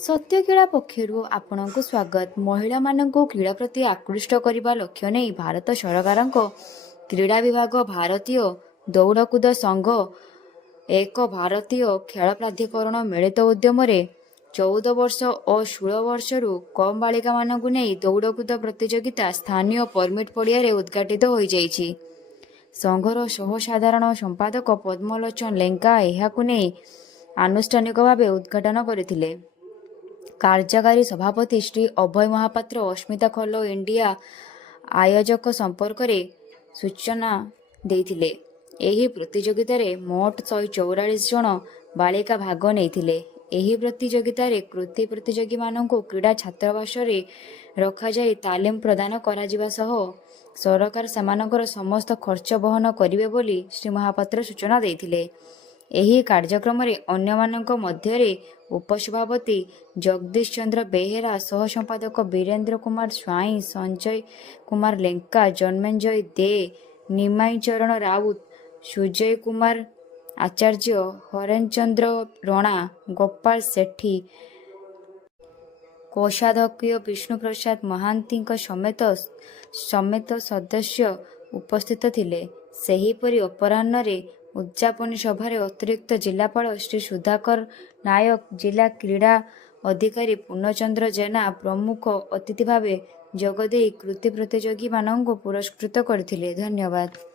ସତ୍ୟ କ୍ରୀଡ଼ା ପକ୍ଷରୁ ଆପଣଙ୍କୁ ସ୍ୱାଗତ। ମହିଳାମାନଙ୍କୁ କ୍ରୀଡ଼ା ପ୍ରତି ଆକୃଷ୍ଟ କରିବା ଲକ୍ଷ୍ୟ ନେଇ ଭାରତ ସରକାରଙ୍କ କ୍ରୀଡ଼ା ବିଭାଗ, ଭାରତୀୟ ଦୌଡ଼କୁଦ ସଂଘ, ଏକ ଭାରତୀୟ ଖେଳ ପ୍ରାଧିକରଣ ମିଳିତ ଉଦ୍ୟମରେ 14 ବର୍ଷ ଓ 16 ବର୍ଷରୁ କମ୍ ବାଳିକାମାନଙ୍କୁ ନେଇ ଦୌଡ଼କୁଦ ପ୍ରତିଯୋଗିତା ସ୍ଥାନୀୟ ପରମିଟ୍ ପଡ଼ିଆରେ ଉଦ୍ଘାଟିତ ହୋଇଯାଇଛି। ସଂଘର ସହ ସାଧାରଣ ସମ୍ପାଦକ ପଦ୍ମଲୋଚନ ଲେଙ୍କା ଏହାକୁ ନେଇ ଆନୁଷ୍ଠାନିକ ଭାବେ ଉଦ୍ଘାଟନ କରିଥିଲେ। କାର୍ଯ୍ୟକାରୀ ସଭାପତି ଶ୍ରୀ ଅଭୟ ମହାପାତ୍ର ଅସ୍ମିତା ଖୋଲ ଇଣ୍ଡିଆ ଆୟୋଜକ ସମ୍ପର୍କରେ ସୂଚନା ଦେଇଥିଲେ। ଏହି ପ୍ରତିଯୋଗିତାରେ ମୋଟ 144 ଜଣ ବାଳିକା ଭାଗ ନେଇଥିଲେ। ଏହି ପ୍ରତିଯୋଗିତାରେ କୃତୀ ପ୍ରତିଯୋଗୀମାନଙ୍କୁ କ୍ରୀଡ଼ା ଛାତ୍ରାବାସରେ ରଖାଯାଇ ତାଲିମ ପ୍ରଦାନ କରାଯିବା ସହ ସରକାର ସେମାନଙ୍କର ସମସ୍ତ ଖର୍ଚ୍ଚ ବହନ କରିବେ ବୋଲି ଶ୍ରୀ ମହାପାତ୍ର ସୂଚନା ଦେଇଥିଲେ। ଏହି କାର୍ଯ୍ୟକ୍ରମରେ ଅନ୍ୟମାନଙ୍କ ମଧ୍ୟରେ ଉପସଭାପତି ଜଗଦୀଶ ଚନ୍ଦ୍ର ବେହେରା, ସହ ସମ୍ପାଦକ ବୀରେନ୍ଦ୍ର କୁମାର ସ୍ୱାଇଁ, ସଞ୍ଜୟ କୁମାର ଲେଙ୍କା, ଜନ୍ମେଞ୍ଜୟ ଦେ, ନିମାଇଁ ଚରଣ ରାଉତ, ସୁଜୟ କୁମାର ଆଚାର୍ଯ୍ୟ, ହରେନ ଚନ୍ଦ୍ର ରଣା, ଗୋପାଳ ସେଠୀ, କୋଷାଧ୍ୟକ୍ଷ ବିଷ୍ଣୁ ପ୍ରସାଦ ମହାନ୍ତିଙ୍କ ସମେତ ସଦସ୍ୟ ଉପସ୍ଥିତ ଥିଲେ। ସେହିପରି ଅପରାହ୍ନରେ ଉଦ୍ଯାପନୀ ସଭାରେ ଅତିରିକ୍ତ ଜିଲ୍ଲାପାଳ ଶ୍ରୀ ସୁଧାକର ନାୟକ, ଜିଲ୍ଲା କ୍ରୀଡ଼ା ଅଧିକାରୀ ପୂର୍ଣ୍ଣଚନ୍ଦ୍ର ଜେନା ପ୍ରମୁଖ ଅତିଥି ଭାବେ ଯୋଗଦେଇ କୃତୀ ପ୍ରତିଯୋଗୀମାନଙ୍କୁ ପୁରସ୍କୃତ କରିଥିଲେ। ଧନ୍ୟବାଦ।